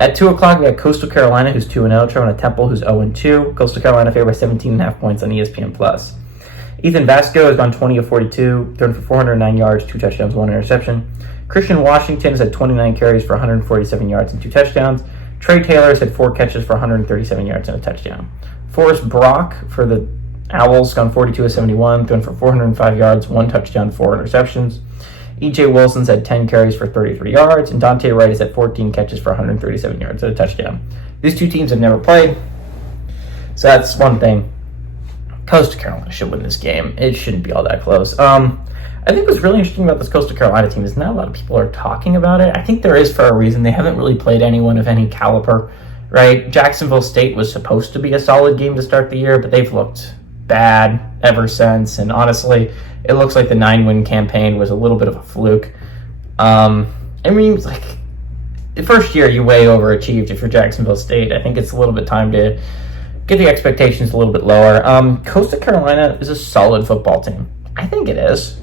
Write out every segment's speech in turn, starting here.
At 2 o'clock, we have Coastal Carolina, who's 2-0, traveling to Temple, who's 0-2. Coastal Carolina favored by 17.5 points on ESPN+. Ethan Vasco has gone 20 of 42, thrown for 409 yards, 2 touchdowns, 1 interception. Christian Washington has had 29 carries for 147 yards and 2 touchdowns. Trey Taylor has had 4 catches for 137 yards and a touchdown. Forrest Brock for the Owls gone 42 of 71, thrown for 405 yards, 1 touchdown, 4 interceptions. E.J. Wilson's had 10 carries for 33 yards, and Dante Wright has had 14 catches for 137 yards and a touchdown. These two teams have never played, so that's one thing. Coastal Carolina should win this game. It shouldn't be all that close. I think what's really interesting about this Coastal Carolina team is not a lot of people are talking about it. I think there is for a reason. They haven't really played anyone of any caliber, right? Jacksonville State was supposed to be a solid game to start the year, but they've looked bad ever since, and honestly, it looks like the 9-win campaign was a little bit of a fluke. I mean, like, the first year you way overachieved if you're Jacksonville State. I think it's a little bit time to get the expectations a little bit lower. Coastal Carolina is a solid football team. I think it is.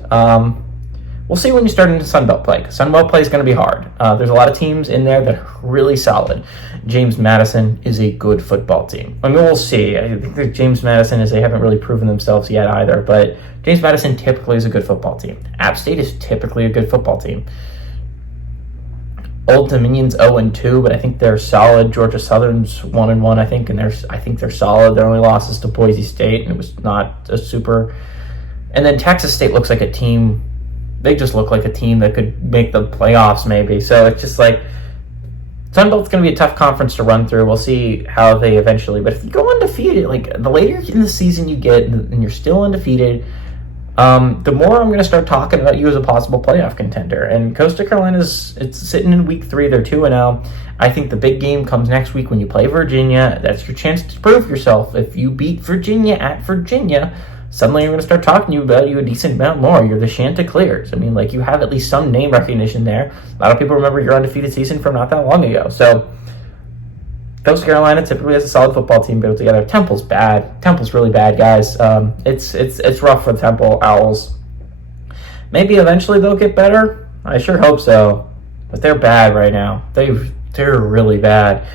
We'll see when you start into Sun Belt play, because Sun Belt play is going to be hard. There's a lot of teams in there that are really solid. James Madison is a good football team. I mean, we'll see. I think that James Madison they haven't really proven themselves yet either, but James Madison typically is a good football team. App State is typically a good football team. Old Dominion's 0-2, but I think they're solid. Georgia Southern's 1-1, I think, and I think they're solid. Their only losses to Boise State, and it was not a super. And then Texas State looks like a team. They just look like a team that could make the playoffs, maybe. So it's just like Sun Belt's going to be a tough conference to run through. We'll see how they eventually. But if you go undefeated, like the later in the season you get, and you're still undefeated, the more I'm going to start talking about you as a possible playoff contender. And Coastal Carolina's sitting in week 3. They're 2-0. I think the big game comes next week when you play Virginia. That's your chance to prove yourself. If you beat Virginia at Virginia, suddenly you're going to start talking to you about you a decent amount more. You're the Chanticleers. I mean, like, you have at least some name recognition there. A lot of people remember your undefeated season from not that long ago. So Coastal Carolina typically has a solid football team built together. Temple's bad. Temple's really bad, guys. It's rough for the Temple Owls. Maybe eventually they'll get better. I sure hope so. But they're bad right now. They're really bad.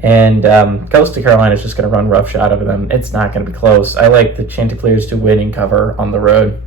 And Coastal Carolina is just going to run roughshod over them. It's not going to be close. I like the Chanticleers to win and cover on the road.